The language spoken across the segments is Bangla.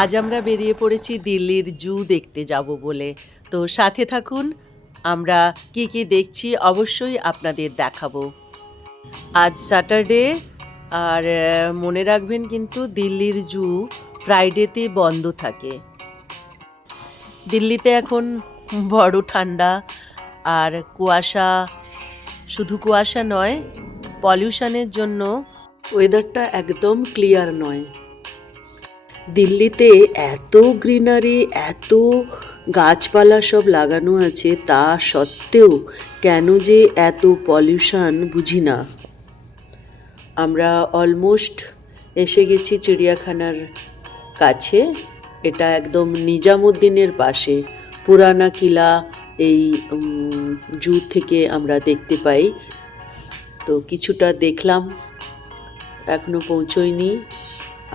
আজ আমরা বেরিয়ে পড়েছি দিল্লির জু দেখতে যাব বলে। তো সাথে থাকুন, আমরা কি কি দেখছি অবশ্যই আপনাদের দেখাবো। আজ স্যাটারডে, আর মনে রাখবেন কিন্তু দিল্লির জু ফ্রাইডেতে বন্ধ থাকে। দিল্লিতে এখন বড় ঠান্ডা আর কুয়াশা, শুধু কুয়াশা নয়, পলিউশনের জন্য ওয়েদারটা একদম ক্লিয়ার নয়। দিল্লিতে এত গ্রিনারি, এত গাছপালা সব লাগানো আছে, তা সত্ত্বেও কেন যে এত পলিউশন বুঝি না। আমরা অলমোস্ট এসে গেছি চিড়িয়াখানার কাছে। এটা একদম নিজামুদ্দিনের পাশে। পুরানা কিলা এই জু থেকে আমরা দেখতে পাই। তো কিছুটা দেখলাম, এখনো পৌঁছইনি।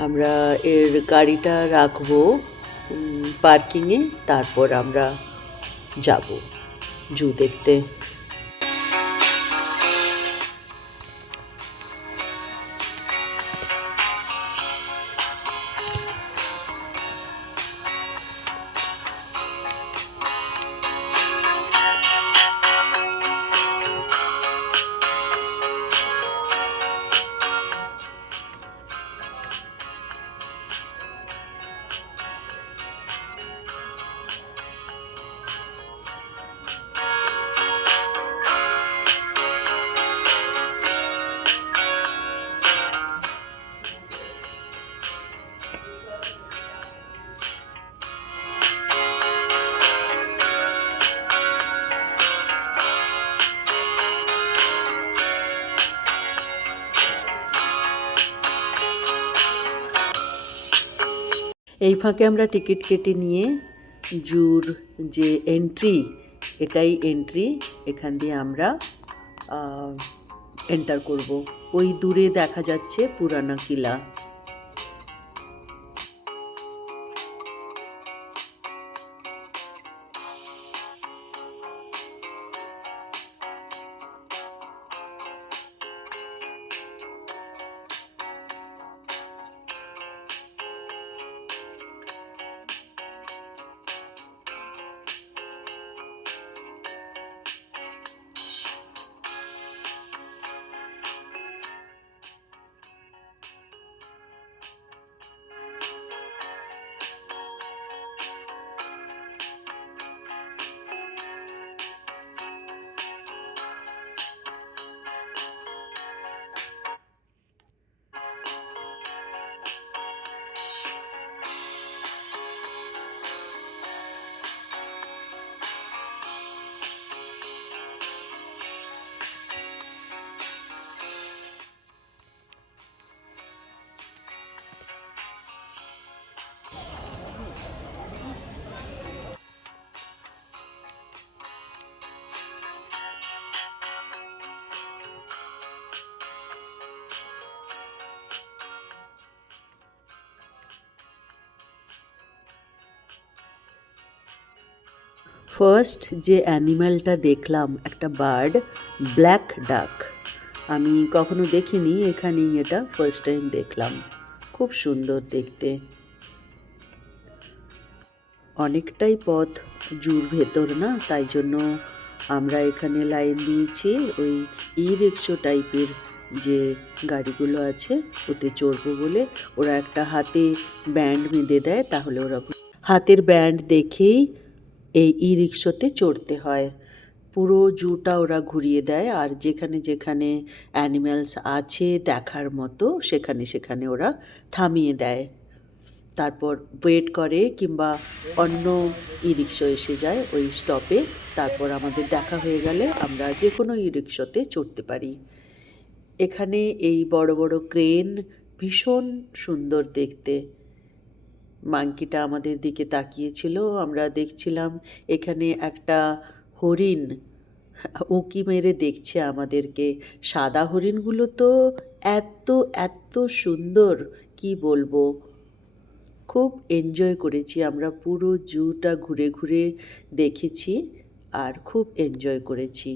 আমরা এর গাড়িটা রাখবো পার্কিংয়ে, তারপর আমরা যাব জু দেখতে। এই ফাঁকে আমরা টিকিট কেটে নিয়ে জুর যে এন্ট্রি, এটাই এন্ট্রি, এখান দিয়ে আমরা এন্টার করব। ওই দূরে দেখা যাচ্ছে পুরানা কিলা। ফার্স্ট যে অ্যানিম্যালটা দেখলাম, একটা বার্ড, ব্ল্যাক ডাক। আমি কখনো দেখিনি, এখানেই এটা ফার্স্ট টাইম দেখলাম। খুব সুন্দর দেখতে। অনেকটাই পথ জুর ভেতর না, তাই জন্য আমরা এখানে লাইন দিয়েছি। ওই ই রিক্সা টাইপের যে গাড়িগুলো আছে ওতে চড়বো বলে। ওরা একটা হাতে ব্যান্ড বেঁধে দেয়, তাহলে ওরা হাতের ব্যান্ড দেখেই এই ই রিক্সাতে চড়তে হয়। পুরো জুটা ওরা ঘুরিয়ে দেয়, আর যেখানে যেখানে অ্যানিম্যালস আছে দেখার মতো সেখানে সেখানে ওরা থামিয়ে দেয়। তারপর ওয়েট করে, কিংবা অন্য ই রিক্সা এসে যায় ওই স্টপে। তারপর আমাদের দেখা হয়ে গেলে আমরা যে কোনো ই রিক্সাতে চড়তে পারি। এখানে এই বড় বড় ক্রেন ভীষণ সুন্দর দেখতে। মাংকিটা আমাদের দিকে তাকিয়েছিল, আমরা দেখছিলাম। এখানে একটা হরিণ উঁকি মেরে দেখছে আমাদেরকে। সাদা হরিণগুলো তো এত এত সুন্দর, কি বলবো। খুব এনজয় করেছি আমরা, পুরো জুটা ঘুরে ঘুরে দেখেছি আর খুব এনজয় করেছি।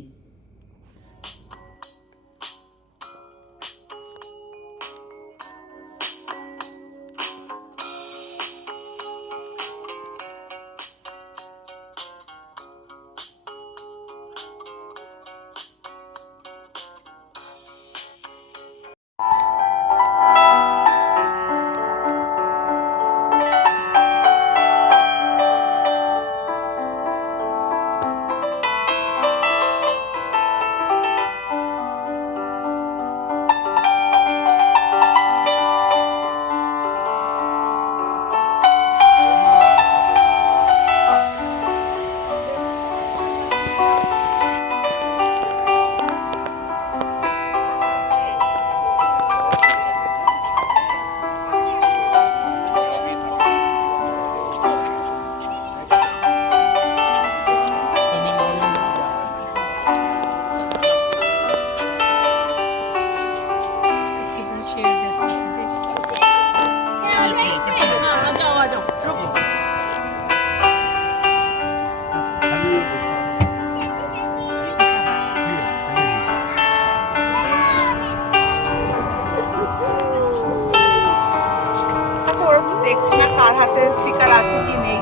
পার হাতে স্টিকার আছে কি নেই,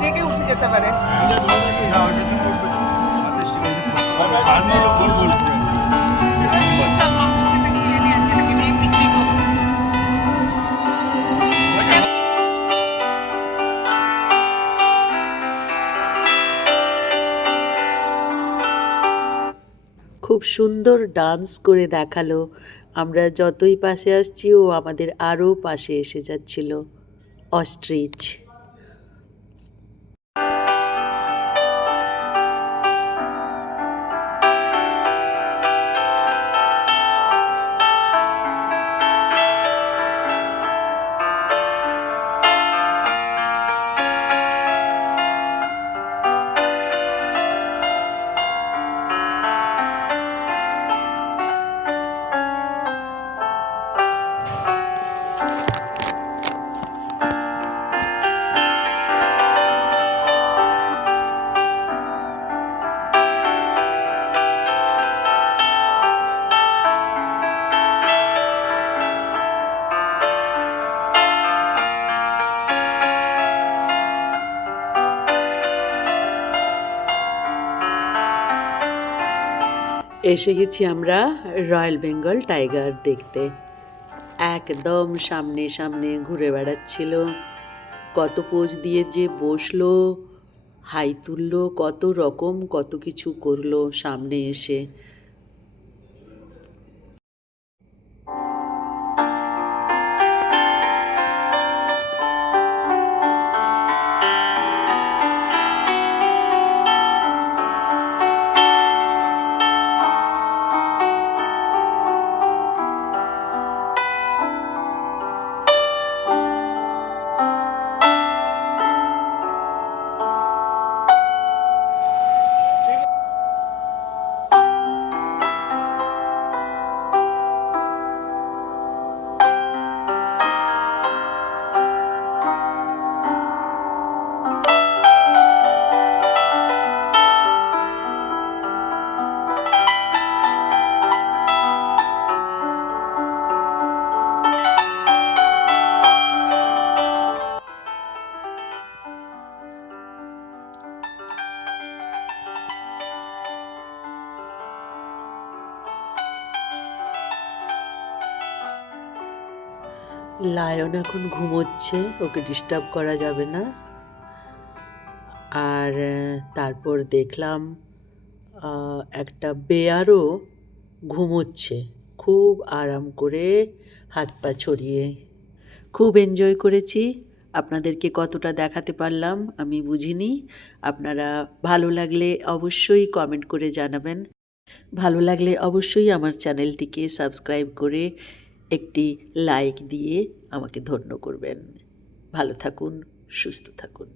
যে কেউ উঠে যেতে পারে। মানুষকে কিনে নিয়ে যেটাকে নিয়ে বিক্রি করবো। খুব সুন্দর ডান্স করে দেখালো। আমরা যতই পাশে আসছি ও আমাদের আরও পাশে এসে যাচ্ছিল। অস্ট্রিচ। এসে গেছি আমরা রয়্যাল বেঙ্গল টাইগার দেখতে। একদম সামনে সামনে ঘুরে বেড়াচ্ছিল। কত পোজ দিয়ে যে বসলো, হাই তুললো, কত রকম কত কিছু করলো সামনে এসে। লায়ন এখন ঘুমোচ্ছে, ওকে ডিস্টার্ব করা যাবে না। আর তারপর দেখলাম একটা বেয়ারও ঘুমোচ্ছে খুব আরাম করে, হাত পা ছড়িয়ে। খুব এনজয় করেছি। আপনাদেরকে কতটা দেখাতে পারলাম আমি বুঝিনি। আপনারা ভালো লাগলে অবশ্যই কমেন্ট করে জানাবেন। ভালো লাগলে অবশ্যই আমার চ্যানেলটিকে সাবস্ক্রাইব করে একটি লাইক দিয়ে আমাকে ধন্য করবেন। ভালো থাকুন, সুস্থ থাকুন।